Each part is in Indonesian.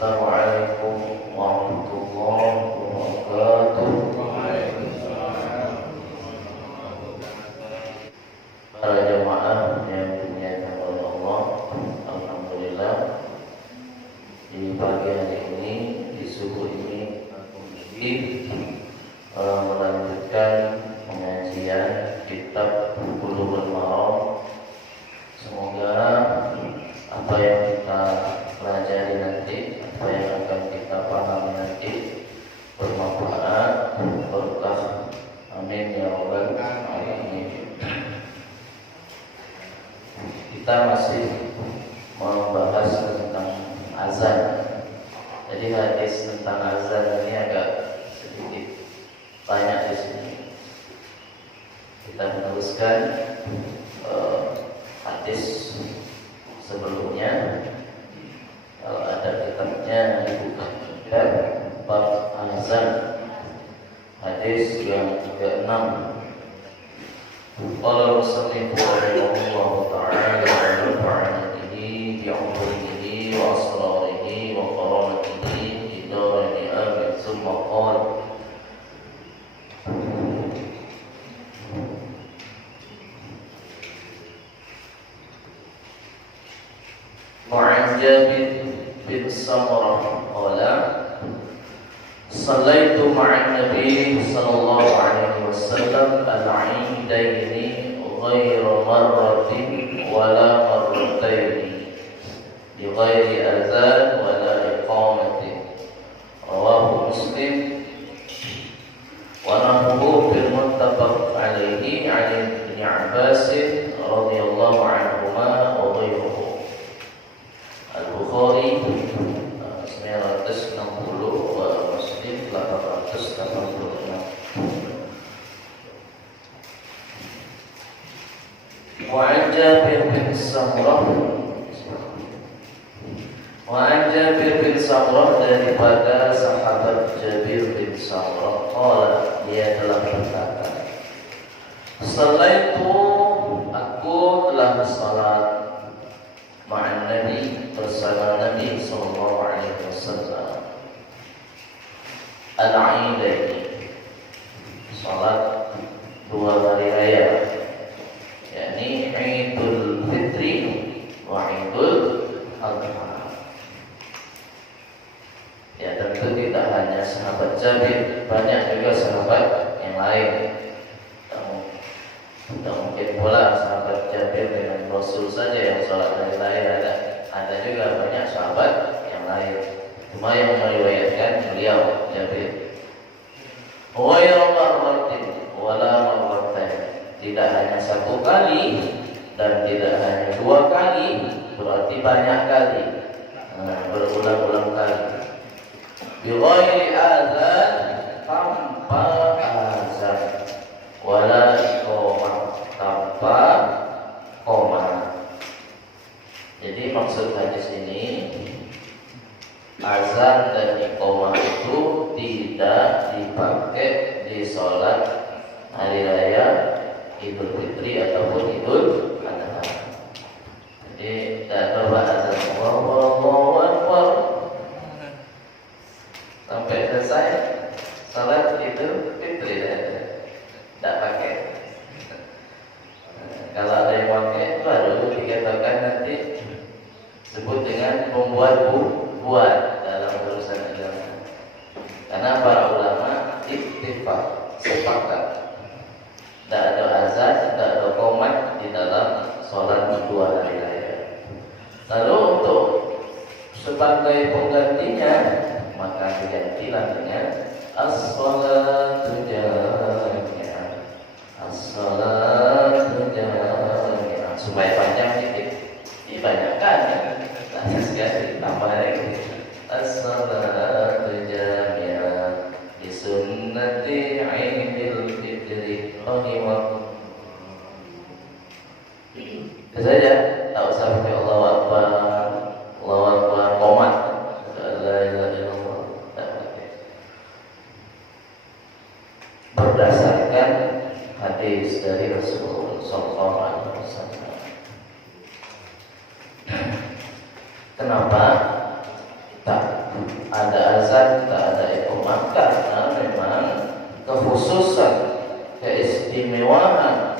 Assalamualaikum warahmatullahi wabarakatuh. Para jemaah yang dimuliakan oleh Allah, alhamdulillah di pagi hari ini, di subuh ini aku melanjutkan pengajian kitab Bulughul Maram. Semoga apa yang kita pelajari nanti, apa yang akan kita pahami nanti bermanfaat, berkah. Amin ya rabbal alamin. Kita masih membahas tentang azan. Jadi hadis tentang azan ini agak sedikit banyak di sini. Kita meneruskan hadis sebelumnya. Kalau ada kitabnya dibuka juga bab azan, hadis yang ke-6. Qala Rasulullah sallallahu ta'ala wa nafa'ana bihi bi'ulumihi wa asrarihi wa karamatihi idarani amin summa qala Mu'ajjab bin Samurah qala Sallaitu ma'an Nabi sallallahu alaihi wasallam al-'idaini ghairu marratin wala marrataini bi ghairi azan wala iqamatin. Rawahu Muslim wa nahwu bil muttafaq alaihi 'an Ibn Abbas radhiyallahu anhuma wa ghairuhu. Al-Bukhari 960 wa Muslim 886. Wa'an Jabir bin Samurah daripada sahabat Jabir bin Samurah qala, dia telah berkata, Sallaitu, aku telah salat ma'an Nabi, bersama Nabi sallallahu alaihi wasallam al-'idaini, salat dua hari raya, yakni Idul Fitri wa Idul Adha. Ya, tentu tidak hanya sahabat Jabir, banyak juga sahabat yang lain. Tidak mungkin pula sahabat Jabir dengan Rasul saja yang salat hari raya, ada juga banyak sahabat yang lain. Cuma yang meriwayatkan beliau Jabir. Ghairu marratin wala marratain, tidak hanya satu kali dan tidak hanya dua kali, berarti banyak kali, berulang-ulang kali. Bi ghairi azan, tanpa azan, wala iqamah, tanpa qamah. Jadi maksud hadis ini, azan dan iqamah itu tidak dipakai di sholat hari raya Idul Fitri ataupun Idul Adha. Jadi tidak ada azan Allahu Akbar sampai selesai sholat Idul Fitri, tidak pakai. Kalau ada yang pakai baru dikatakan nanti sebut dengan membuat buat dalam urusan agama. Karena para ulama ittifaq, sepakat, tidak ada azan, tidak ada qomat di dalam sholat dua hari raya. Lalu untuk sebagai penggantinya, maka digantilah dengan as-salatu jami'ah, as-salatu jami'ah, supaya panjang sedikit, dibanyakan ya, sekali tambah lagi as-salatu jami'ah di sunnati Idul Fitri rahimakumullah. Itu saja, tak usah pakai Allahu Akbar, Allahu Akbar qomat, la ilaha illallah, tak pakai. Berdasarkan hadis dari Rasulullah sallallahu alaihi wasallam. Kenapa tak ada azan, tak ada iqamah, karena memang kekhususan, keistimewaan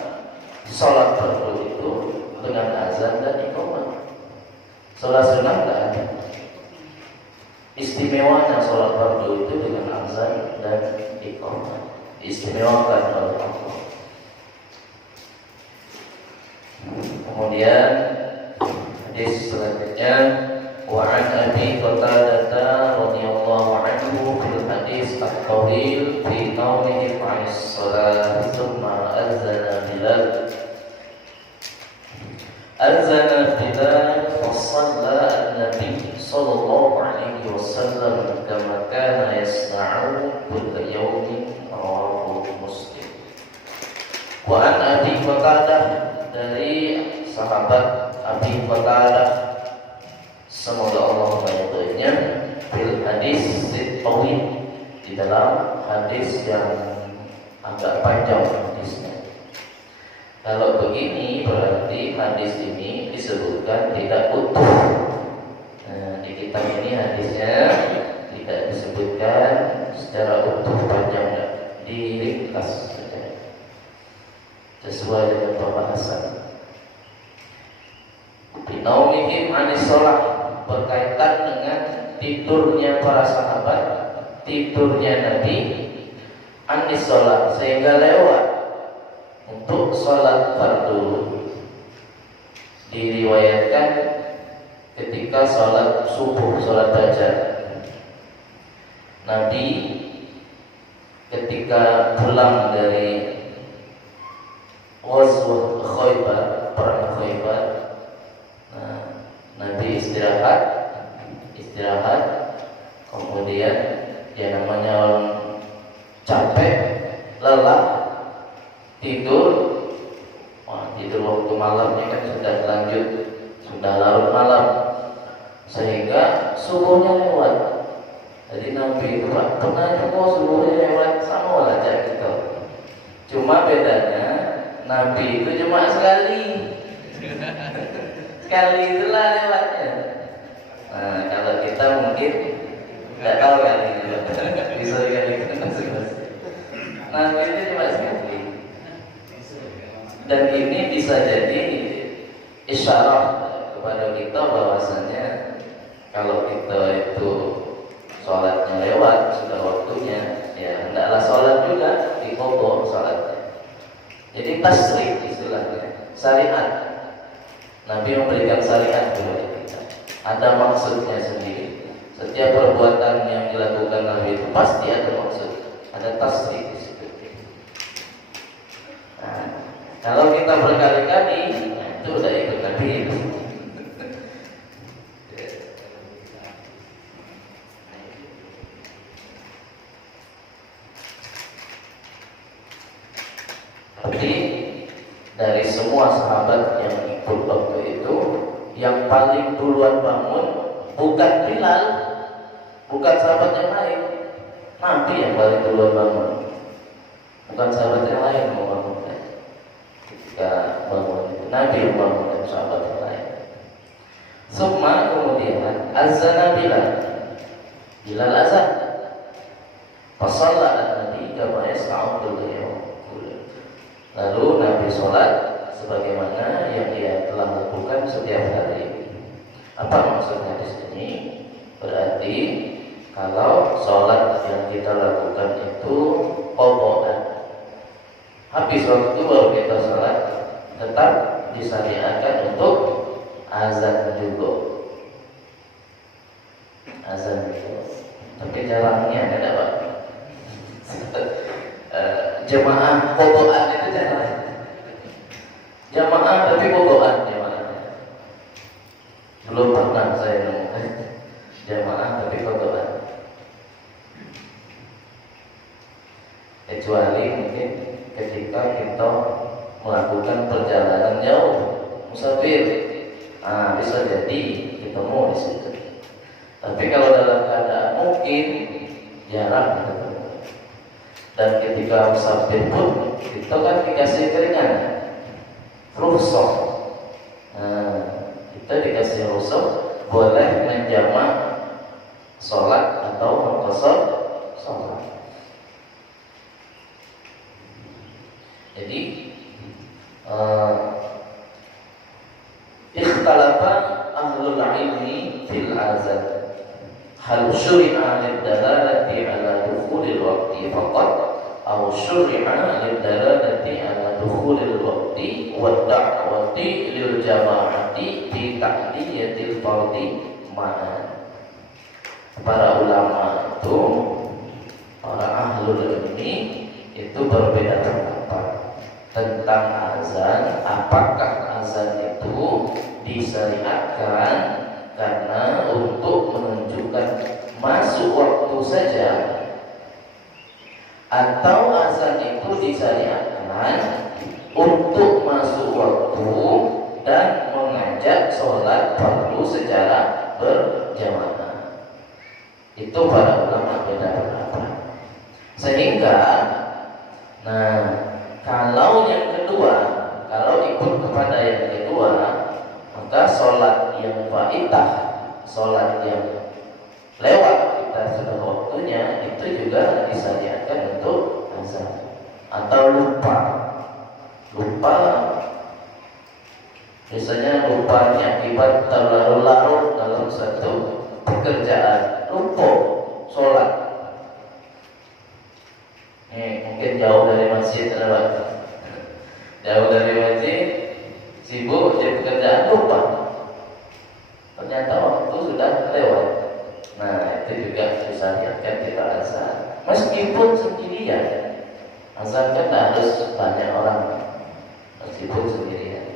sholat fardu itu dengan azan dan iqamah. Sholat sunnah tak ada. Istimewanya sholat fardu itu dengan azan dan iqamah, istimewakan oleh Allah. Kemudian hadis selanjutnya, wa an Abi Qatadah radhiyallahu anhu fil hadis at-tawil fi nawmihi ma'as salat thumma azana Bilal fasalla an-nabi sallallahu alaihi wasallam kama kana yasna'u kulla yawmin, rawahu Muslim. Wa an Abi Qatadah, dari sahabat Abi Qatadah, semoga Allah meridhoinya, fil hadis at-tawil, di dalam hadis yang agak panjang hadisnya. Kalau begini berarti hadis ini disebutkan tidak utuh. Nah, di kitab ini hadisnya tidak disebutkan secara utuh panjangnya, diringkas saja sesuai dengan pembahasan. Binaumihim anis sholat, berkaitan dengan tidurnya para sahabat, tidurnya Nabi anis sholat, sehingga lewat untuk sholat fardu. Diriwayatkan ketika sholat subuh, sholat fajar, Nabi ketika pulang dari Ghazwah Khaybar, perang Khaybar, Nabi istirahat, kemudian ya namanya orang capek, lelah, tidur. Tidur waktu malamnya kan sudah lanjut, sudah larut malam, sehingga subuhnya lewat. Jadi Nabi itu pernah juga subuhnya lewat sama aja gitu. Cuma bedanya Nabi itu cuma sekali itulah lewatnya. Nah, kalau kita mungkin nggak tahu kali bisa kali Nabi itu cuma sekali. Dan ini bisa jadi isyarat kepada kita bahwasanya kalau kita itu sholatnya lewat, sudah waktunya, ya hendaklah sholat juga, diqadha sholatnya. Jadi tasrih istilahnya, syariat. Nabi memberikan syariat kepada kita. Ada maksudnya sendiri. Setiap perbuatan yang dilakukan Nabi itu pasti ada maksud, ada tasrih di situ. Nah, kalau kita berkali-kali, itu udah ikut Nabi itu. Tapi dari semua sahabat yang ikut waktu itu, yang paling duluan bangun bukan Bilal, bukan sahabat yang lain, Nabi yang paling duluan bangun, bukan sahabat yang lain mau bangun. Ketika bangun itu Nabi yang bangun dan sahabat yang lain. Summa, kemudian azana Bilal azan. Fasalla an-nabi kama yasna'u kullu yawm. Lalu Nabi sholat sebagaimana yang dia telah lakukan setiap hari. Apa maksudnya di sini? Berarti kalau sholat yang kita lakukan itu qadhaan, habis waktu baru kita sholat, tetap disyariatkan untuk azan juga. Azan juga. Tapi jarangnya ada Pak. Jemaah qadhaan itu jarang. Jamaah tapi qadhaan jemaahnya. Belum pernah saya nemukan jamaah tapi qadhaan. Kecuali mungkin ketika kita melakukan perjalanan jauh, musafir, bisa jadi ketemu di situ. Tapi kalau dalam keadaan mungkin jarang ketemu. Dan ketika musafir pun kita kan dikasih keringanan, rukhsah. Kita dikasih rukhsah boleh menjamak sholat atau mengqasar sholat. Jadi ikhtalafa ahlul ilmi fil azan hal syuri'a lid-dalalati ala dukhulil waqti faqat aw syuri'a lid-dalalati ala dukhulil waqti wa da'wati lil jama'ati fi ta'diyatil fardhi ma'a. Para ulama itu, para ahlul ilmi itu berbeda pendapat tentang azan. Apakah azan itu disyariatkan karena untuk menunjukkan masuk waktu saja, atau azan itu disyariatkan untuk masuk waktu dan mengajak sholat fardu secara berjamaah. Itu para ulama beda pendapat. Sehingga, kalau yang kedua, kalau ikut kepada yang kedua, maka sholat yang faitah, sholat yang lewat kita sudah waktunya, itu juga disyariatkan untuk azan. Atau lupa, biasanya lupanya akibat terlarut-larut dalam satu pekerjaan, lupa sholat. Mungkin jauh dari masjid, jauh dari masjid, sibuk di pekerjaan, lupa. Ternyata waktu sudah lewat. Nah, itu juga disyariatkan kita azan. Meskipun sendirian, azan kan harus banyak orang, meskipun sendirian.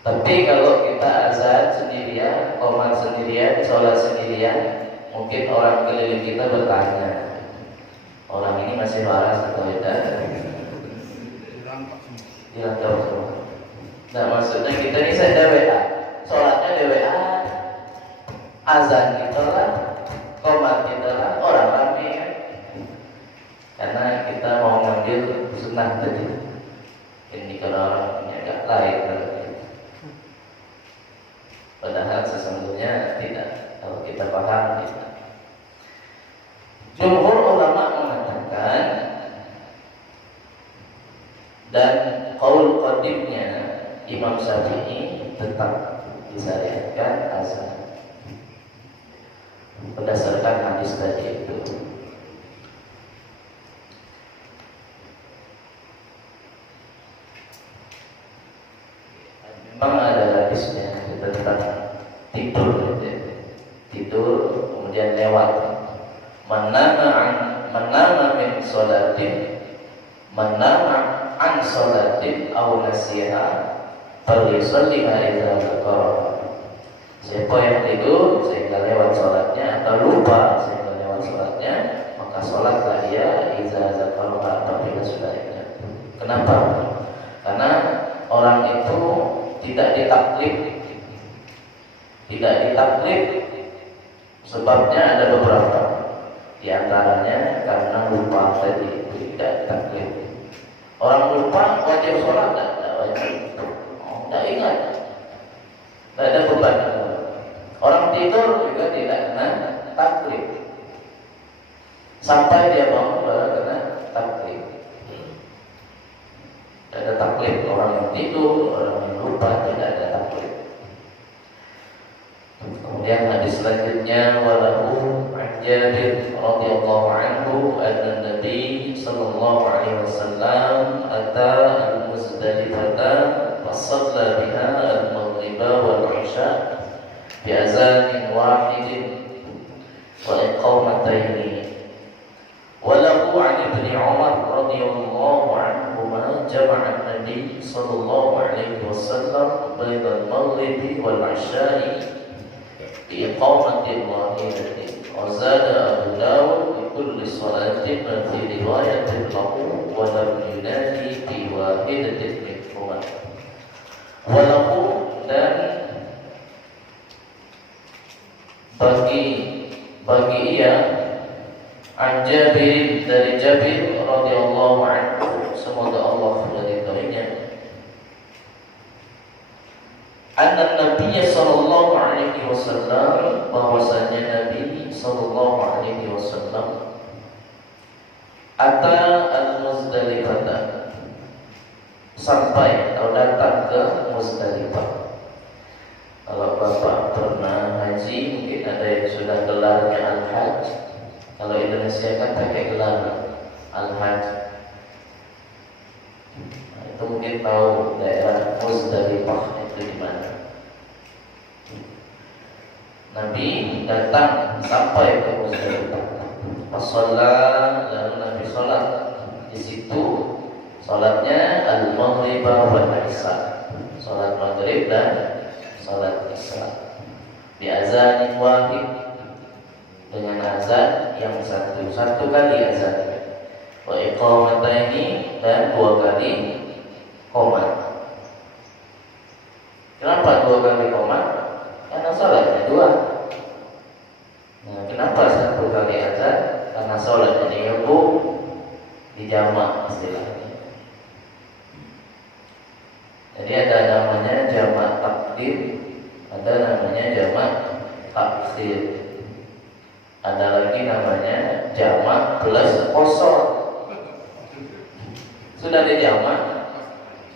Tapi kalau kita azan sendirian, qomat sendirian, sholat sendirian, mungkin orang keliling kita bertanya, orang ini masih waras atau tidak? Dirangkap semua. Nah, maksudnya kita ini saja WA, sholatnya di WA, azan kita lah, qomat kita lah, orang ramai kan? Karena kita mau ngambil sunnah tadi. Ini kalau orangnya agak lain. Padahal sesungguhnya tidak. Kalau kita paham tidak. Jumhur ulama mengatakan, dan qaul qadimnya Imam Syafi'i tetap disyariatkan azan berdasarkan hadis tadi itu. Memang ada hadisnya, kita tetap tidur kemudian lewat. Manama min sholatin, manama an sholatin aw nasiha falyusalliha idza dzakara. Siapa yang tidur sehingga lewat sholatnya atau lupa sehingga lewat sholatnya, maka sholatlah dia idza dzakara, apabila sudah ingat. Kenapa? Karena orang itu tidak ditaklif. Sebabnya ada beberapa. Di antaranya karena lupa tadi, tidak ditaklif. Orang lupa wajib sholat tidak wajib, tidak ingat, tidak ada beban. Orang tidur juga tidak kena taklif. Sampai dia bangun baru kena taklif. Tidak ada taklif. Orang yang tidur, orang yang lupa tidak ada taklif. Kemudian hadis selanjutnya, walahu an Jabir radhiyallahu anhu anna Nabi sallallahu alaihi wasallam ata al-Muzdalifah fa shalla biha al-maghriba wal isya bi azanin wahidin wa iqamatayn. Walahu an Ibni Umar radhiyallahu anhuma jama'a an-Nabi sallallahu alaihi wasallam baina al-maghribi wal isya'i بإقامة واحدة. وزاد أبو داود بكل صلاة في رواية له ولم ينادي في واحدة منهما. وله dan bagi ia an Jabir dari Jabir radhiyallahu anhu, semoga Allah meridhoinya, Anna Nabi sallallahu alaihi wasallam, bahwasanya Nabi sallallahu alaihi wasallam ata al-Muzdalifah, sampai atau datang ke Muzdalifah. Kalau Bapak pernah haji, mungkin ada yang sudah gelarnya Al-Hajj. Kalau Indonesia kan pakai gelar Al-Hajj. Nah, itu mungkin tahu daerah Muzdalifah itu di mana. Nabi datang sampai ke Muzdalifah. As-salat, lalu Nabi salat. Di situ salatnya al-maghrib wa al-isya. Salat maghrib dan salat isya. Bi azanin wahid, dengan azan yang satu kali azan. Wa iqamataini, dan 2 kali qomat. Kenapa 2 kali qomat? Karena salatnya 2. Nah, kenapa 1 kali azan? Karena salatnya dijamak istilahnya. Jadi ada namanya jamak takdim, ada namanya jamak takhir, ada lagi namanya jamak plus kosor. Sudah dijamak,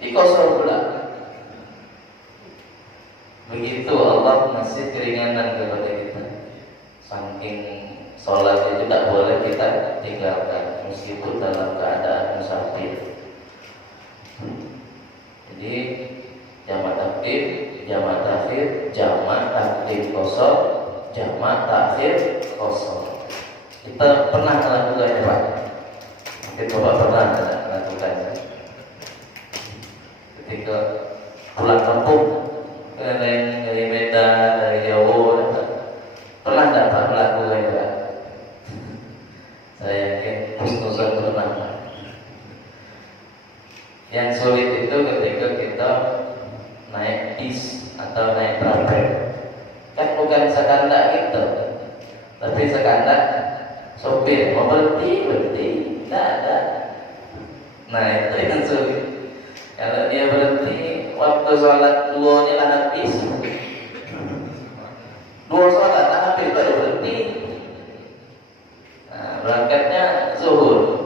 dikosor pula. Begitu Allah ngasih keringanan kepada kita. Saking sholat itu tidak boleh kita tinggalkan meskipun dalam keadaan musafir. Jadi jamak takdim, jamak takhir, jamak takdim kosor, jamak takhir kosor. Kita pernah melakukannya, Pak? Mungkin Bapak pernah melakukannya. Ketika pulang kampung, ada yang dari Medan, dari Jawa, pernah tidak Pak melakukannya, Pak? Saya yakin Ustaz pernah. Yang sulit itu ketika kita naik bis atau naik trabek. Kan bukan sekandak gitu, tapi sekandak sopir mau berhenti, tidak ada. Nah itu yang sulit. Kalau dia berhenti waktu sholat 2-nya lah habis, 2 sholat lah habis baru berhenti. Nah, berangkatnya zuhur,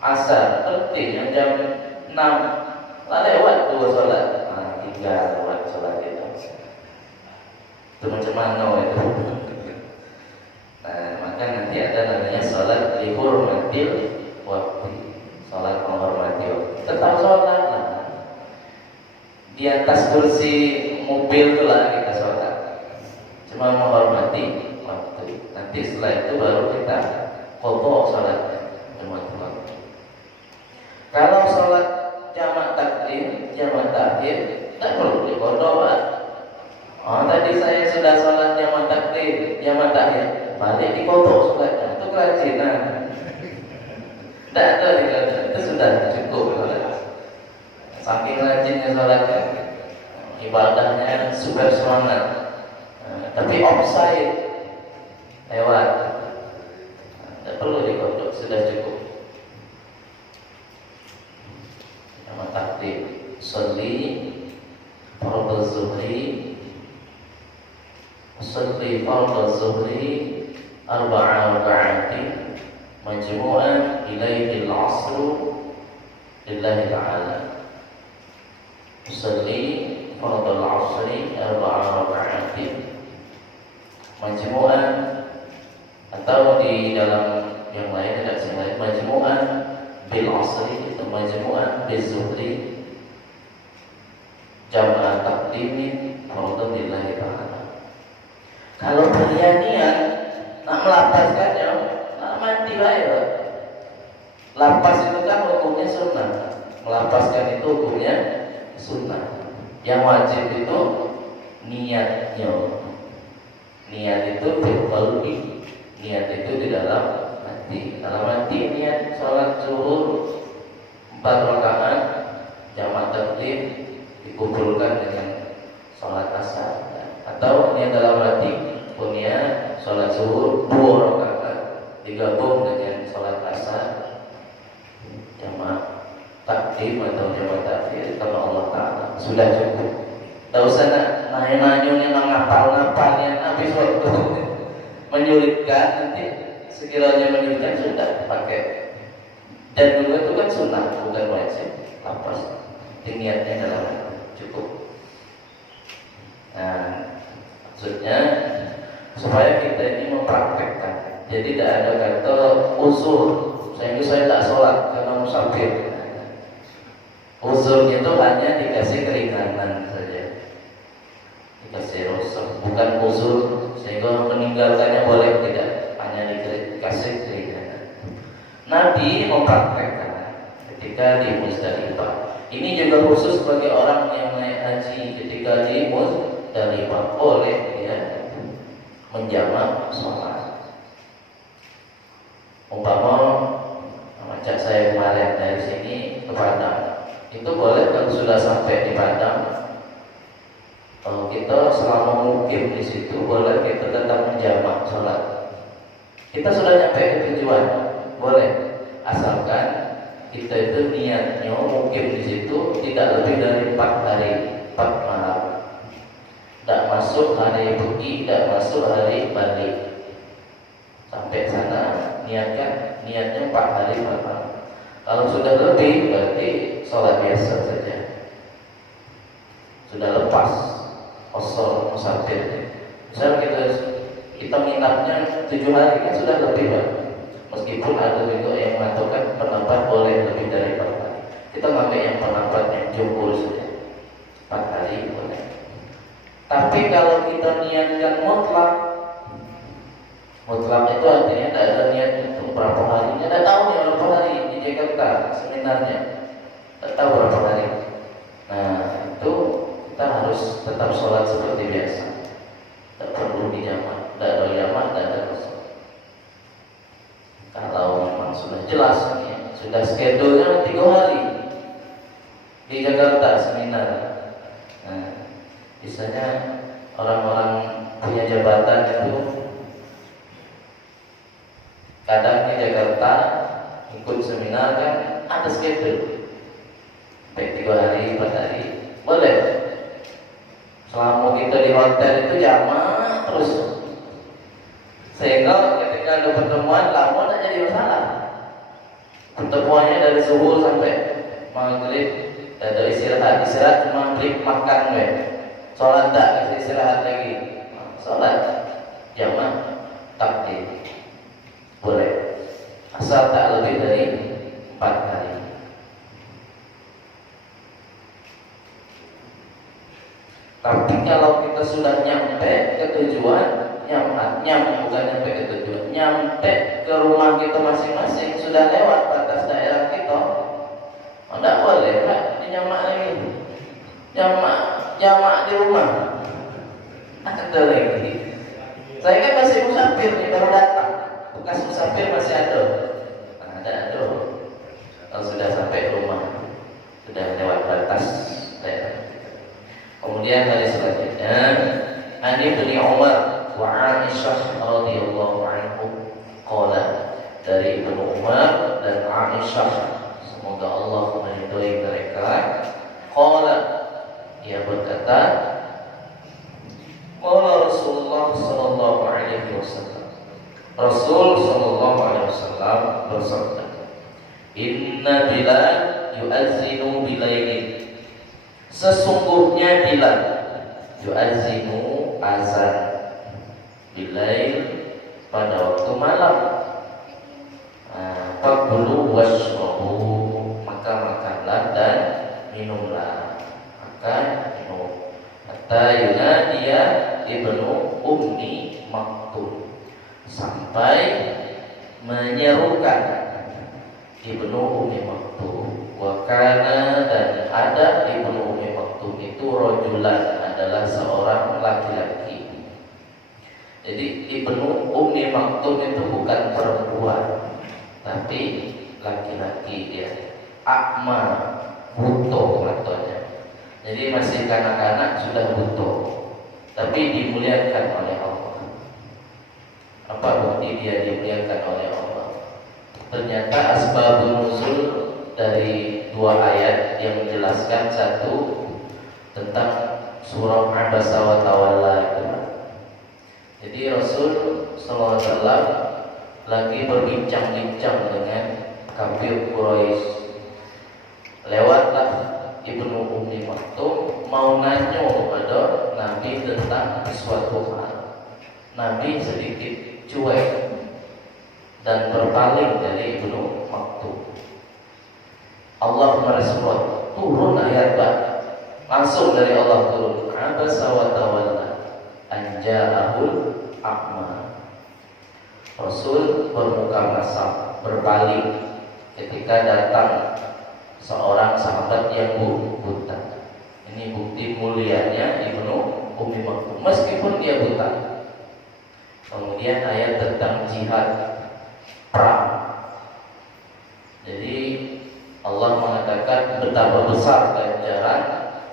asar, berhenti jam 6, lah lewat 2 sholat. Nah, 3 lewat sholat itu. Itu macam mana itu? Nah, maka nanti ada namanya sholat dihormatil waktu, sholat menghormati waktu. Tetap sholat lah. Di atas kursi mobil itulah kita sholat, cuma menghormati waktu. Nanti setelah itu baru kita qadha sholatnya, waktu. Kalau sholat jamak takdim, jamak takhir, tak perlu diqadha, Pak. Oh, tadi saya sudah sholat jamak takdim, jamak takhir, balik diqadha sholatnya. Itu kerajinan. Tidak ada dikata, itu sudah cukup sholat. Saking rajinnya sholatnya, ibadahnya super semangat, tapi offside lewat, tidak perlu dikodok, sudah cukup. Nama takdim, sholli fardhu zuhri arba'a raka'atin majmu'an ilaihi al-'asr lillahi ta'ala. Usalli fardhu al-'asri arba'a raka'atin majmu'an, atau di dalam yang lain tidak sengaja majmu'an bil 'asri atau majmu'an bil zuhri jamaah takdimin fardhu lillahi ta'ala. Kalau kalian niat nak melapaskannya, nak mati baik. Lapas itu kan hukumnya sunnah, melapaskan itu hukumnya sunnah. Yang wajib itu niatnya. Niat itu fil qalbi, niat itu di dalam hati. Dalam hati niat sholat zuhur 4 rakaat jamak takdim dikumpulkan dengan sholat asar, atau niat dalam hati punya sholat zuhur 2 rakaat digabung dengan sholat asar jamak takdim atau jamak takhir karena Allah Ta'ala, sudah cukup. Tidak usah nanya-nanya ngapal-ngapalnya habis waktu menyulitkan, nanti sekiranya menyulitkan sudah pakai. Dan juga itu kan sunnah, bukan wajib. Lepas niatnya dalam cukup. Nah, maksudnya supaya kita ini mempraktekkan. Jadi tidak ada kata uzur, sehingga saya tak sholat karena musafir. Uzur itu hanya dikasih keringanan saja, dikasih rukhsah, bukan uzur sehingga meninggalkannya boleh, tidak, hanya dikasih keringanan. Nabi mempraktekkan ketika di Muzdalifah. Ini juga khusus bagi orang yang naik haji. Ketika di Muzdalifah boleh dia menjamak sholat. Umpama macam saya kemarin dari sini ke Padang, itu boleh kalau sudah sampai di Padang, kalau kita selama mukim di situ boleh kita tetap menjamak sholat. Kita sudah nyampe ke tujuan, boleh, asalkan kita itu niatnya mukim di situ tidak lebih dari 4 hari 4 malam. Tidak masuk hari pergi, tidak masuk hari balik. Sampai sana niatnya 4 hari 4 malam. Kalau sudah lebih berarti sholat biasa saja. Sudah lepas qasar musafir. Misalnya kita menginapnya 7 hari kan sudah lebih, Pak. Meskipun ada juga yang mengatakan pendapat boleh lebih dari 4 hari. Kita ngambil yang pendapat yang jumhur saja, 4 hari boleh. Tapi kalau kita niatkan mutlak itu artinya tidak ada niat untuk berapa harinya. Tidak tahu nih berapa hari di Jakarta seminarnya, tidak tahu berapa hari. Nah itu kita harus tetap sholat seperti biasa, tidak perlu dijamak, tidak ada jamak, tidak ada qasar. Kalau memang sudah jelas ya, sudah schedule-nya 3 hari di Jakarta seminar. Nah, biasanya orang-orang punya jabatan itu kadang di Jakarta ikut seminar kan ada schedule, baik 3 hari 4 hari boleh. Selama kita di hotel itu jamak terus, sehingga ketika ada pertemuan lama tak jadi masalah. Pertemuannya dari zuhur sampai maghrib, ada istirahat cuma break makan we. Sholat tak kasih istirahat lagi. Sholat jamak takdim boleh, asal tak lebih dari 4 hari. Tapi kalau kita sudah nyampe ke tujuan, nyampe bukan nyampe ke tujuan, nyampe ke rumah kita masing-masing, sudah lewat batas daerah kita, tidak boleh Pak dinyamak lagi, jamak di rumah. Ada lagi. Saya kan masih musafir nih, baru datang, bekas musafir masih ada. Ada. Kalau sudah sampai rumah, sudah lewat batas daerah. Kemudian dari selanjutnya, Ani bin Umar wa Aisyah radhiyallahu anhu qala, dari Ibnu Umar dan Aisyah, semoga Allah meridhai mereka, qala, ia berkata, qala Rasulullah sallallahu alaihi wasallam, Rasul sallallahu alaihi wasallam bersabda, inna Bilal yu'azzinu bilailin, sesungguhnya Bilal yu'azzinu azan bilail pada waktu malam. Fakulu washrabu, maka makanlah dan minumlah, makan minum. Hatta yunadiya ibnu ummi maktum, sampai menyerukan ibnu ummi maktum. Wakana, dan ada ibnu ummi maktum itu rojulan, adalah seorang laki-laki. Jadi ibnu ummi maktum itu bukan perempuan, tapi laki-laki dia. Akma, buto katanya. Jadi masih kanak-kanak sudah buto, tapi dimuliakan oleh Allah. Apa bukti dia dimuliakan oleh Allah? Ternyata asbabun nuzul dari 2 ayat yang menjelaskan, satu tentang surah Abasa wa Tawalla itu. Jadi Rasul sallallahu alaihi wasallam lagi berbincang-bincang dengan kafir Quraisy. Lewatlah Ibnu Ummi Maktum mau nanya kepada Nabi tentang suatu hal. Nabi sedikit cuek dan berpaling dari Ibnu Maktum. Allah merespon, turun ayat langsung dari Allah turun. Abasa wa tawalla an ja'ahul a'ma. Rasul bermuka masam, berpaling ketika datang seorang sahabat yang buta. Ini bukti mulianya Ibnu Ummi Maktum meskipun dia buta. Kemudian ayat tentang jihad, perang. Jadi Allah mengatakan betapa besar ganjaran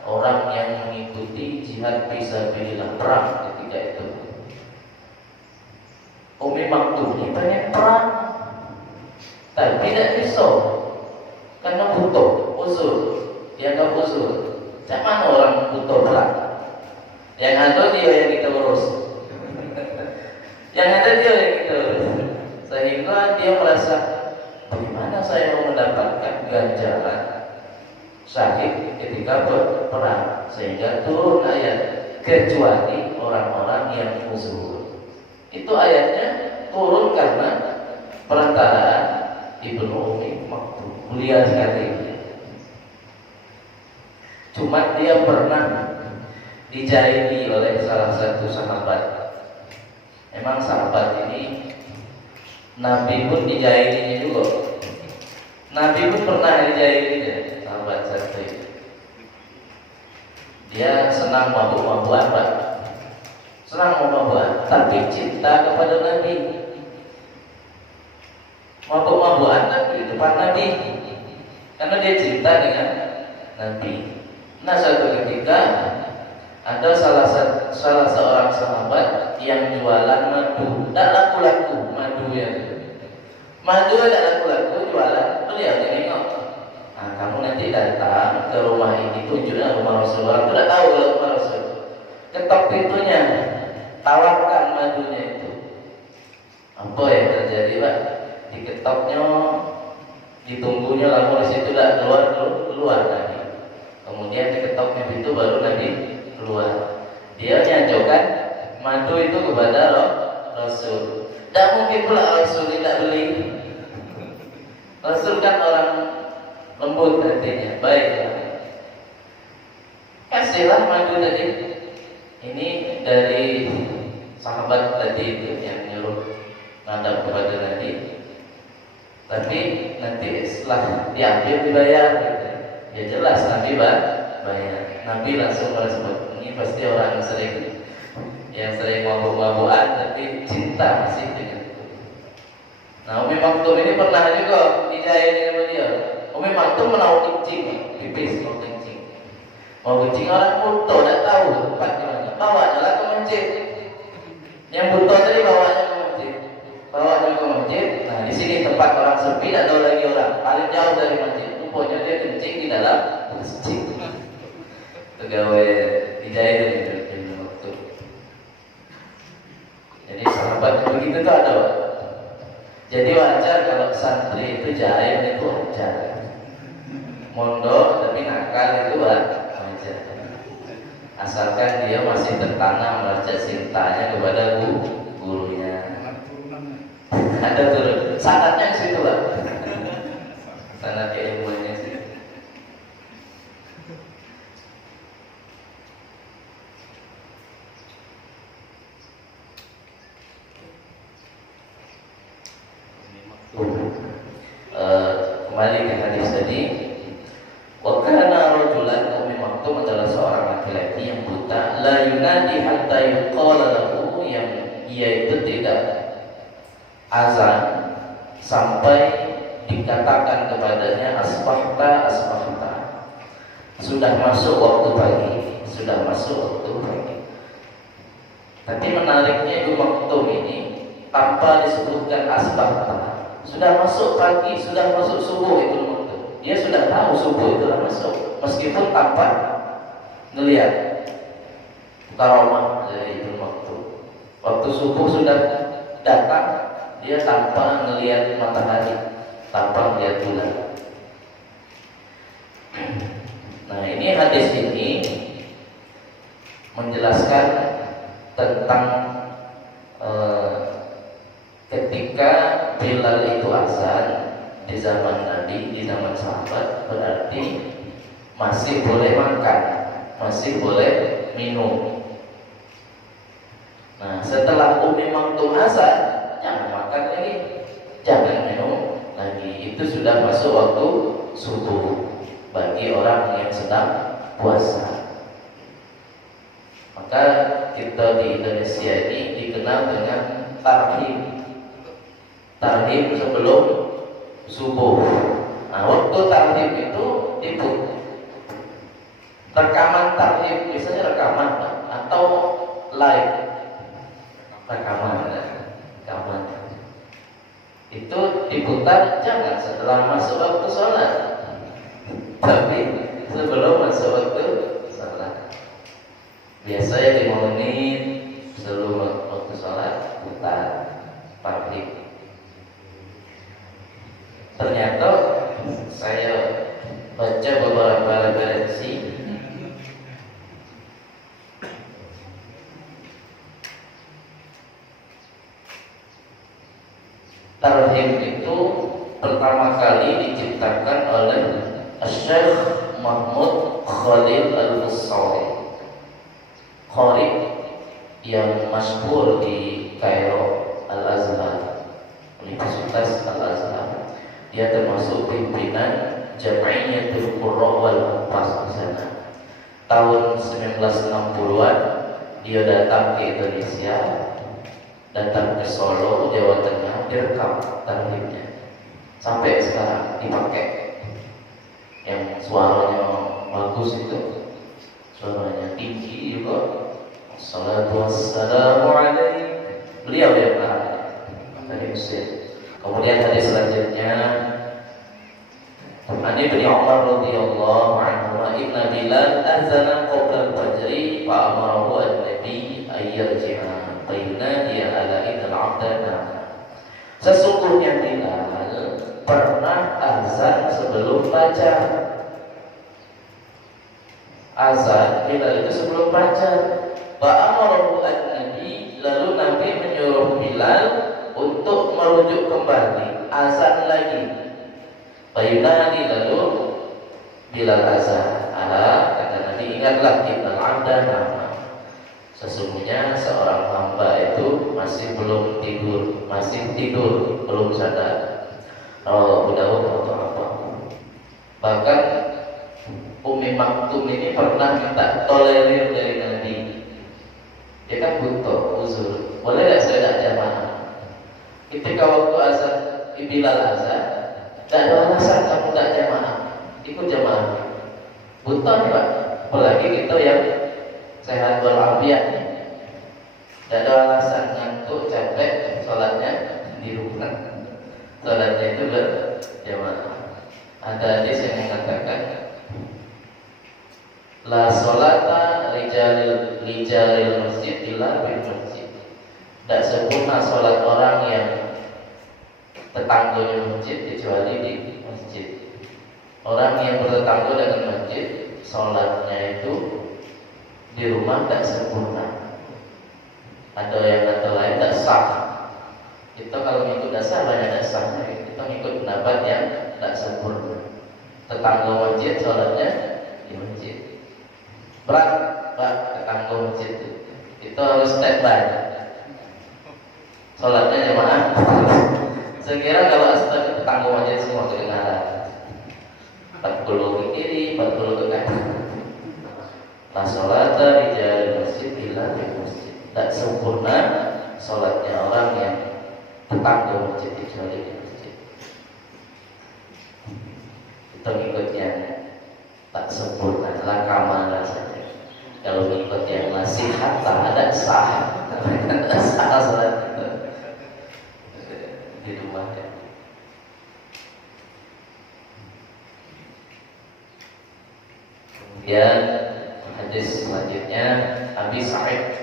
orang yang mengikuti jihad fisabilillah, perang ketika itu. Ummi Maktum ini pengen perang, tapi tidak bisa karena butuh uzur. Dia nggak uzur. Macam mana orang butuh perang? Yang ada dia yang kita urus. Yang ada dia yang kita urus. Sehingga dia merasa, bagaimana saya mau mendapatkan ganjaran syahid ketika berperang? Sehingga turun ayat, kecuali orang-orang yang uzur. Itu ayatnya turun karena perantaraan Ibnu Ummi Maktum. Mulia sekali. Cuma dia pernah dijahili oleh salah satu sahabat. Emang sahabat ini Nabi pun dijahilinya juga. Nabi pun pernah dijahilinya, sahabat satu itu. Dia senang mabuk-mabukan, Pak. Senang mabuk-mabukan, tapi cinta kepada Nabi. Mabuk-mabukan Nabi di depan Nabi, karena dia cinta dengan Nabi. Nah, suatu ketika ada salah seorang sahabat yang jualan madu, tak laku-laku madu ya. Madu tak laku-laku jualan, beliau tengok. Nah, kamu nanti datang ke rumah ini, tunjuknya rumah Rasulullah. Tidak tahu kalau rumah Rasul. Ketok pintunya, tawarkan madunya itu. Apa yang terjadi, Pak? Diketoknya, ditunggunya lama di situ dah keluar Nabi. Kemudian diketoknya pintu baru Nabi keluar. Dia nyanjurkan madu itu kepada Rasul. Tak mungkin pula Rasul tidak beli. Rasul kan orang lembut hatinya, baiklah. Kasihlah madu tadi. Ini dari sahabat tadi itu yang nyuruh ngadap kepada Nabi. Tapi nanti setelah diambil dibayar gitu. Ya jelas Nabi bayar. Nabi langsung merespon, ini pasti orang yang sering mabuk-mabukan tapi cinta masih dengan itu. Nah, Ummi Maktum ini pernah juga dijahili sama dia. Ummi Maktum mau kencing, pipis mau kencing. Mau kencing orang buta, tidak tahu tempat di mana. Bawa jalan ke masjid. Yang buta tadi bawanya ke masjid. Bawanya ke masjid. Nah, di sini tempat orang sepi, tidak tahu lagi orang. Paling jauh dari masjid. Rupanya dia kencing di dalam masjid. Pegawai dijahili di waktu. Jadi sahabat begitu tuh ada. Jadi wajar kalau santri itu jahil itu wajar. Mondok tapi nakal itu wajar. Asalkan dia masih tertanam rasa cintanya kepada gurunya. Ada turun. Sanatnya di situ lah. Sanat ilmunya sih. Kembali ke hadis tadi. Wa kana rajulan, Ummi Maktum adalah seorang laki-laki yang buta, la yunadi hatta yuqala lahu, yang ia itu tidak azan sampai dikatakan kepadanya asbahta asbahta. Sudah masuk waktu pagi, sudah masuk waktu pagi. Tapi menariknya Ummi Maktum ini tanpa disebutkan asbahta. Sudah masuk pagi, sudah masuk subuh itu waktu. Dia sudah tahu subuh itu sudah masuk, meskipun tanpa melihat. karomah dari Ibnu Maktum. Waktu subuh sudah datang, dia tanpa melihat matahari, tanpa melihat bulan. Nah, ini hadis ini menjelaskan tentang ketika Bilal itu azan di zaman Nabi, di zaman sahabat, berarti masih boleh makan, masih boleh minum. Nah, setelah Ummi Maktum azan, jangan makan lagi, jangan minum lagi. Itu sudah masuk waktu subuh bagi orang yang sedang puasa. Maka kita di Indonesia ini dikenal dengan tarhim. Tarhim sebelum subuh. Nah, waktu tarhim itu rekaman tarhim, biasanya rekaman atau live. Rekaman itu diputar jangan setelah masuk waktu sholat, tapi sebelum masuk waktu sholat. Biasanya 5 menit sebelum waktu sholat putar tarhim. Ternyata saya baca beberapa referensi, tarhim itu pertama kali diciptakan oleh Syekh Mahmud Khalil Al-Busairi, qari yang masyhur di Kairo Al-Azhar, Universitas Al-Azhar. Dia termasuk pimpinan Jam'iyatul Qurra wal Huffaz di sana. Tahun 1960-an dia datang ke Indonesia, datang ke Solo, Jawa Tengah, direkam tarhimnya. Sampai sekarang dipakai. Yang suaranya bagus itu, suaranya tinggi juga. Assalatu wassalamu alaik. Beliau yang dari Mesir. Kemudian hadis selanjutnya, Ani bin Umar radhiyallahu anhu, inna Bilal azana qabla al-fajri fa amarahu an-nabi ayyarji'a fa yunadi ala idal 'abdana. Sesungguhnya Bilal pernah azan sebelum fajar. Azan Bilal itu sebelum fajar. Fa amarahu an-nabi, lalu Nabi menyuruh Bilal untuk merujuk kembali azan lagi. Fayunadi, lalu Bilal azan. Kata Nabi, ingatlah kita ada nama. Sesungguhnya seorang hamba itu masih belum tidur, belum sadar. Abu Dawud atau apa. Bahkan Ummi Maktum ini pernah minta tolerir dari Nabi. Dia kan butuh uzur. Boleh tidak saya tidak jamaah? Ketika waktu azan, Bilal azan, tidak ada alasan kamu tidak jamaah, ikut jamaah. Butuh nih Pak, apalagi kita yang sehat walafiat, tidak ada alasan ngantuk, capek, sholatnya di rumah, sholatnya itu berjamaah. Ada hadis yang mengatakan, la sholata lijalil masjid illa bil masjid. Tidak sempurna sholat orang yang tetangganya masjid kecuali di masjid. Orang yang bertetangga dengan masjid, sholatnya itu di rumah tidak sempurna. Ada yang kata lain tidak sah. Kita kalau ngikut dasar banyak dasarnya. Kita ngikut pendapat yang tidak sempurna. Tetangga masjid sholatnya di masjid. Berat Pak, tetangga masjid itu. Kita harus standby. Sholatnya jamaah. Sekira kalau asal tetangga masjid semua kedengaran. 40 ke kiri, 40 ke kanan. La sholata di jalan masjid illa di masjid. Tak sempurna sholatnya orang yang tetangga masjid kecuali di masjid. Kita ikut yang tak sempurna, la kamala saja. Kalau ikut yang nasihat tak ada sah, ada sah sholat itu di rumah ya. Kemudian hadis selanjutnya Abi Sa'id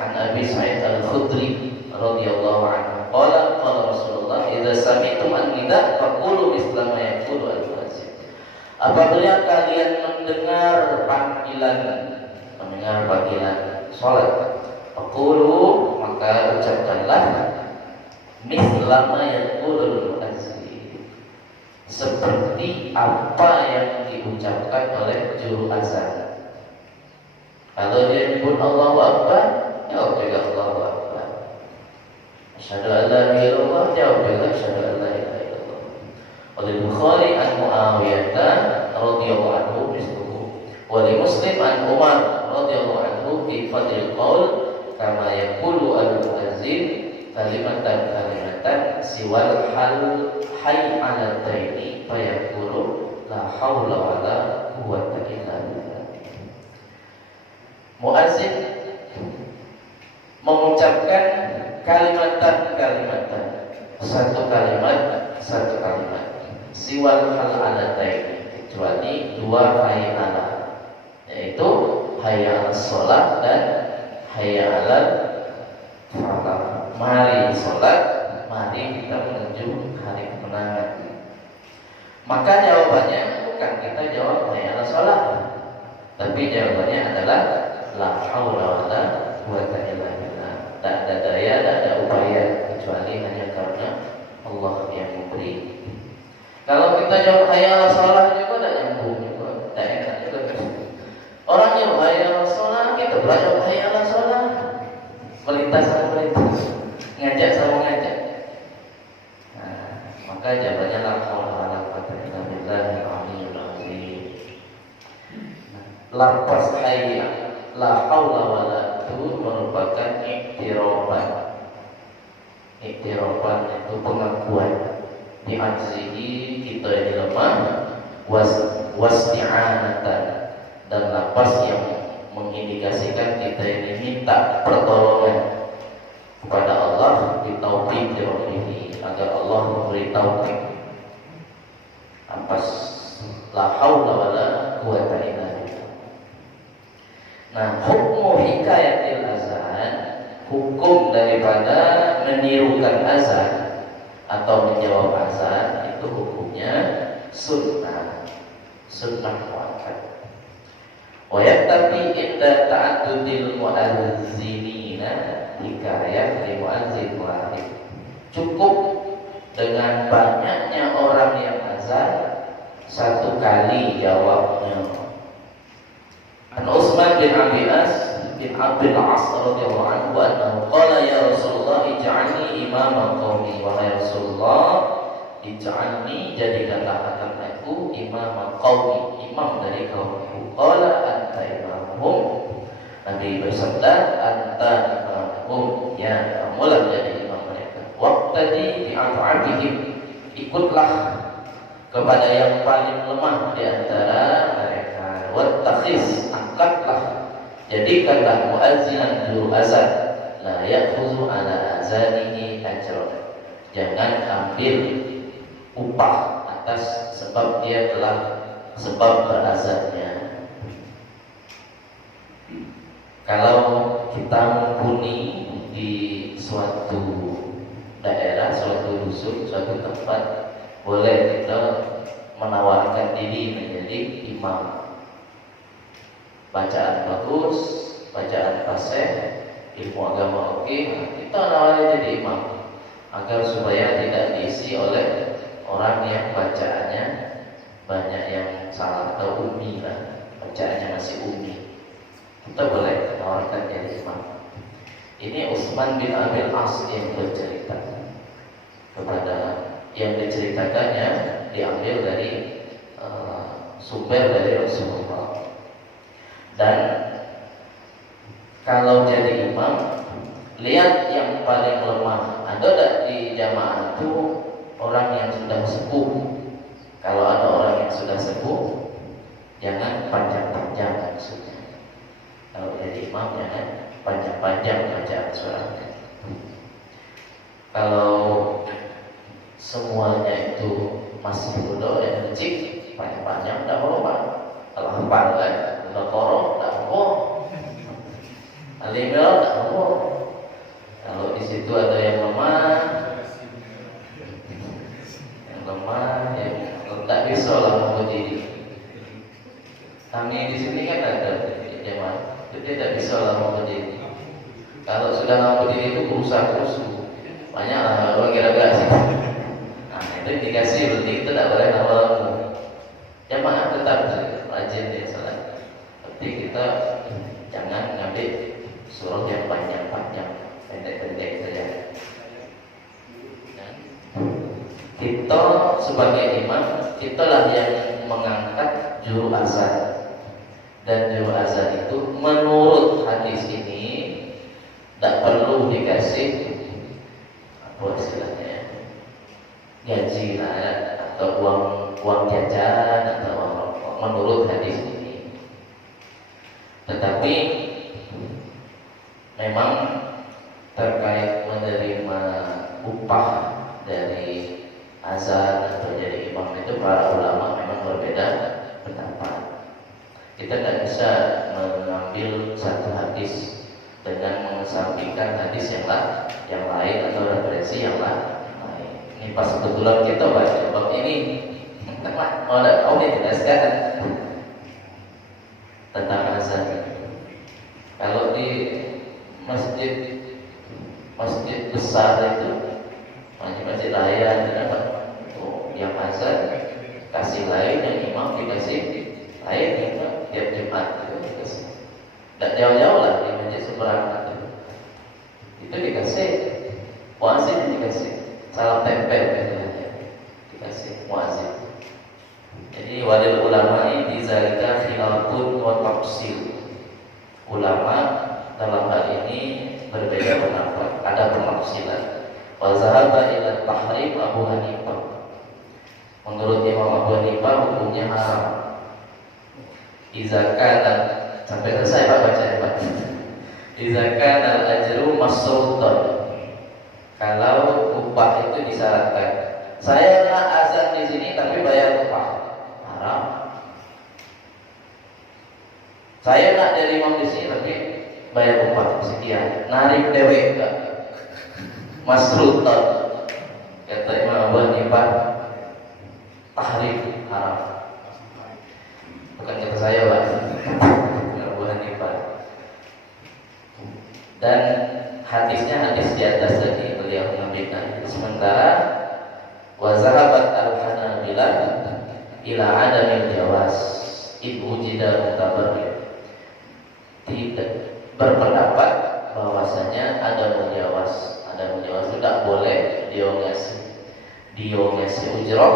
Al-Khudri radhiyallahu anhu qala Rasulullah idza sami'tum an-nida faqulu misla ma yaqulu al-muazzin. Apabila kalian mendengar panggilan salat, faqulu maka ucapkanlah misla ma yaqulu al-muazzin, seperti apa yang diucapkan oleh juru azan. Kalau dia menyebut Allahu Akbar, jawab juga Allahu Akbar. Asyhadu an la ilaha illallah, jawab juga asyhadu an la ilaha illallah. Oleh Bukhari an Muawiyah radhiyallahu anhu misluhu. Wa li Muslim an Umar radhiyallahu anhu fi fadlil qaul kama yaqulu al-muazzin kalimatan siwal hayy 'ala taini fa yaqulu la haula wa la quwwata illa billah. Muazzin mengucapkan kalimatan, satu kalimat siwal hal alataini, kecuali dua hayya ala, yaitu hayya ala sholat dan hayya ala falah. Mari sholat, mari kita menuju hari kemenangan. Maka jawabannya bukan kita jawab hayya ala sholat, tapi jawabannya adalah la haula wala quwwata illa billah. Tak ada daya, tak ada upaya kecuali hanya karena Allah yang memberi. Kalau kita jawab hayya 'ala shalah juga tak nyambung juga, tak enak juga. Orang yang hayya 'ala shalah, kita pula jawab hayya 'ala shalah. Melintas sama melintas, ngajak sama ngajak. Nah, maka jawabannya la haula wala quwwata illa billahil aliyyil azim. Lafaz hayya la haula wala itu merupakan iktirafan itu pengakuan di ajzihi kita ini lemah, wasti'anatan, dan lafaz yang mengindikasikan kita ini minta pertolongan kepada Allah di taufiq ini agar Allah memberi taufik. Lafaz la haula wala quwwata illa billah. Nah, hukum hikayatil azan, hukum daripada menirukan azan atau menjawab azan, itu hukumnya sunnah muakkad. Wa yaktafi inda ta'addudil muazzinina hikayat li muazzin wahid. Cukup dengan banyaknya orang yang azan, satu kali jawabnya. An Utsman bin Abdul As radhiyallahu anhu annahu qala ya Rasulullah ij'alni imama qaumi, wahai Rasulullah ij'alni, jadikanlah aku imama qaumi, imam dari kaumku. Qala anta imamuhum, Nabi bersabda anta imamuhum, ya kamulah jadi imam mereka. Waqtadi bi'af'abihim, ikutlah kepada yang paling lemah di antara mereka. Wattakhis, angkatlah, jadikanlah muazzinan juru azan, la ya'khudhu ala azanihi ajran, jangan ambil upah atas sebab dia telah sebab berazannya. Kalau kita mumpuni di suatu daerah, suatu dusun, suatu tempat, boleh kita menawarkan diri menjadi imam. Bacaan bagus, bacaan fasih, ilmu agama oke, kita nawarin jadi imam agar supaya tidak diisi oleh orang yang bacaannya banyak yang salah atau ummi lah, bacaannya masih ummi. Kita boleh menawarkan jadi imam. Ini Utsman bin Abdul As yang bercerita, kepada yang diceritakannya diambil dari sumber dari Rasulullah. Dan kalau jadi imam, lihat yang paling lemah. Ada tak di jamaah itu orang yang sudah sepuh? Kalau ada orang yang sudah sepuh, jangan panjang-panjang maksudnya. Kalau jadi imam, jangan panjang-panjang bacaan suratnya. Kalau semuanya itu masih muda dan kecil, panjang-panjang tidak apa-apa. Kalau hafal kan, udah korong, tidak apa-apa. Al-Imran tak ngomong. Kalau di situ ada yang lemah, yang tak bisa lah mau berdiri. Kami di sini kan ada jemaah, dia tak bisa lah mau berdiri. Kalau sudah mau berdiri itu berusaha terus, banyak lah orang kira-kira sih. Nah itu dikasih berarti kita tak boleh awal. Jemaah tetap rajin dia salat. Tapi kita jangan ngambil surah yang panjang-panjang, pendek-pendek saja. Kita sebagai imam, kitalah yang mengangkat juru azan. Dan juru azan itu menurut hadis ini tak perlu dikasih apa istilahnya gaji lah, atau uang jajan atau uang rokok menurut hadis ini. Tetapi memang terkait menerima upah dari azan atau jadi imam itu para ulama memang berbeda pendapat. Kita tidak bisa mengambil satu hadis dengan mengesampingkan hadis yang lain atau referensi yang lain. Ini pas kebetulan kita baca bab ini, mau dijelaskan tentang azan. Kalau di masjid besar itu, masjid raya, yang azan kasih lain, yang imam dikasih lain, tiap Jumat itu dikasih. Tak jauh-jauh lah di masjid seberang itu dikasih, muazzin dikasih salam tempel dikasih muazzin. Jadi wadil ulama ini zalika khilafun wa tafsil. Ulama dalam hal ini berbeda pendapat, ada penafsiran. Wa zahaba ila tahrim Abu Hanifah. Menurut Imam Abu Hanifah hukumnya haram. Iza kana, sampai selesai Pak baca ya Pak. Iza kana al-ajru masrutan. Kalau upah itu disyaratkan. Saya nak azan di sini tapi bayar upah. Haram. Saya nak jadi imam di sini tapi bayar upah sekian. Narik dewek enggak? Masrutan. Kata Imam Abu Hanifah, tahrim haram. Bukan kata saya Pak, Abu Hanifah. Dan hadisnya hadis di atas tadi beliau mengambilkan. Sementara wazahabat al-Hanabilah ila adamil jawaz ibu jida mutabarrid, tidak berpendapat bahwasanya ada mujawaz itu tak boleh dia ngasih ujrah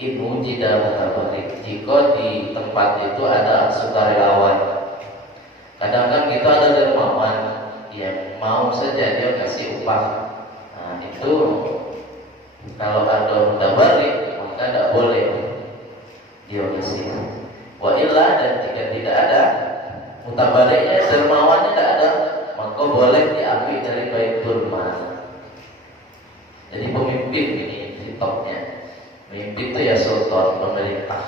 ibu jida mutabarrid jika di tempat itu ada sukarelawan. Kadang kan kita ada dermawan yang mau saja dia kasih upah. Nah itu kalau ada mutabarrid maka tidak boleh dia kasih. Wa illa, dan jika tidak ada mutabarridnya, dermawannya tidak ada, maka boleh diambil dari baitul mal. Jadi pemimpin ini hitopnya. Pemimpin itu ya sultan, pemerintah.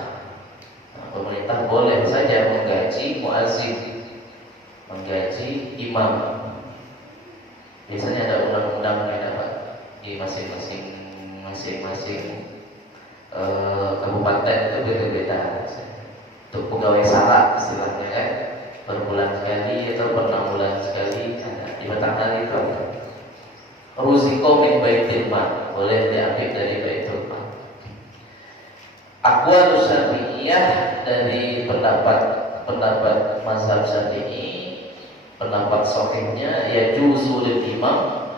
Nah, pemerintah boleh saja menggaji muazzin, menggaji imam. Biasanya ada undang-undangnya Pak di masing-masing kabupaten itu beda-beda. Untuk pegawai salat istilahnya kan, per bulan sekali atau per 6 bulan sekali di Batangan itu. Ruziko min baitil mal, boleh diambil dari baitul mal. Aqwal Syafi'iyah, dari pendapat mazhab Syafi'i, pendapat sahihnya ya juzu lil imam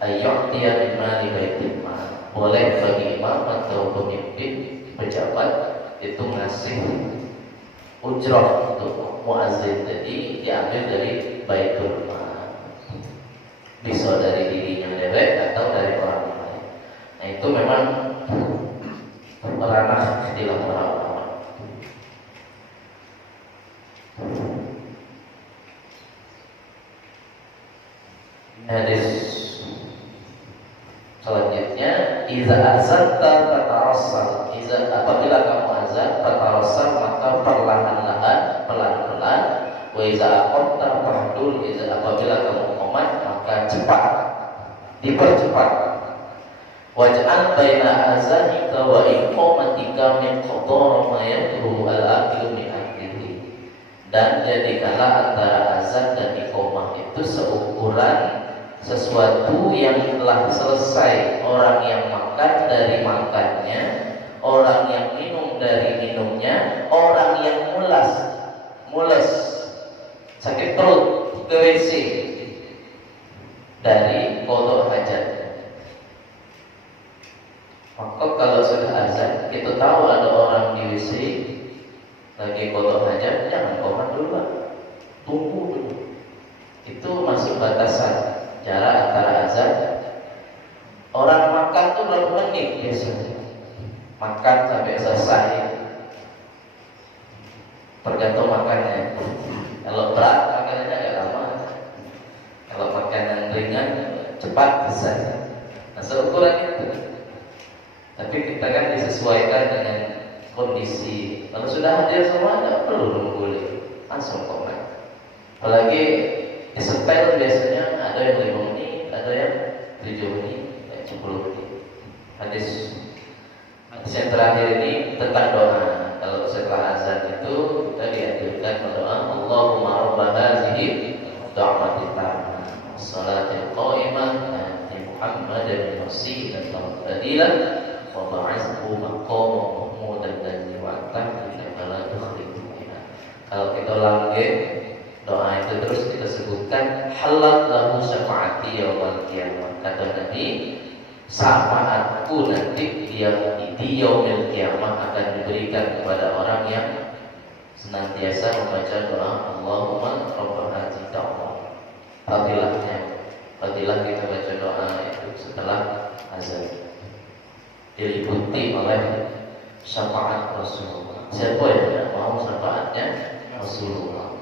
ayyu'tiya min mali baitil mal. Boleh bagi imam atau pemimpin pejabat itu ngasih ujrah untuk muazzin tadi diambil dari baitul mal. Bisa dari dirinya dewek atau dari orang lain. Nah itu memang ranah istilah para ulama. Hadis selanjutnya, iza azanta tatarassal. Apabila kamu azan tatarassal, maka perlahan-lahan, pelan-pelan. Wa iza aqamta fahdul, iza apabila kamu qomat maka cepat, dipercepat. Waj'al baina azanika wa iqamatika min qadara ma yadru al-akhiru min akhiri. Dan jadikanlah antara azan dan iqamah itu seukuran sesuatu yang telah selesai orang yang makan dari makannya, orang yang minum dari minumnya, orang yang mules sakit perut ke WC dari qada hajat. Maka kalau sudah azan, kita tahu ada orang di WC lagi qada hajat, jangan qomat dulu, tunggu dulu. Itu masuk batasan jarak antara azan. Orang makan tuh berapa menit biasanya? Makan sampai selesai, tergantung makannya. Kalau berat makanannya agak lama. Kalau makanan ringan cepat selesai. Nah, seukuran itu. Tapi kita kan disesuaikan dengan kondisi. Kalau sudah hadir semua, tidak perlu nunggu, langsung qomat. Apalagi disetel biasanya ada yang 5 menit, ada yang 7 menit, 10 menit. Hadis yang terakhir ini tentang doa. Kalau setelah azan itu kita dianjurkan berdoa, Allahumma rabb hadhihi da'watil tammah shalatil qa'imah ati Muhammadan wasilan wa fadilan wa ba'athu maqaman mahmudan alladzi wa'adtahu innaka la tukhlifu al-mi'ad. Kalau kita langgeng doa itu terus kita sebutkan, halal lahu syafaati yaumil qiyamah. Kata Nabi, syafaatku nanti di yaumil qiyamah akan diberikan kepada orang yang senantiasa membaca doa Allahumma rabb hadhihi da'wah. Fadilah kita baca doa itu setelah azan, diliputi oleh syafaat Rasulullah. Siapa yang tidak mau syafaatnya Rasulullah?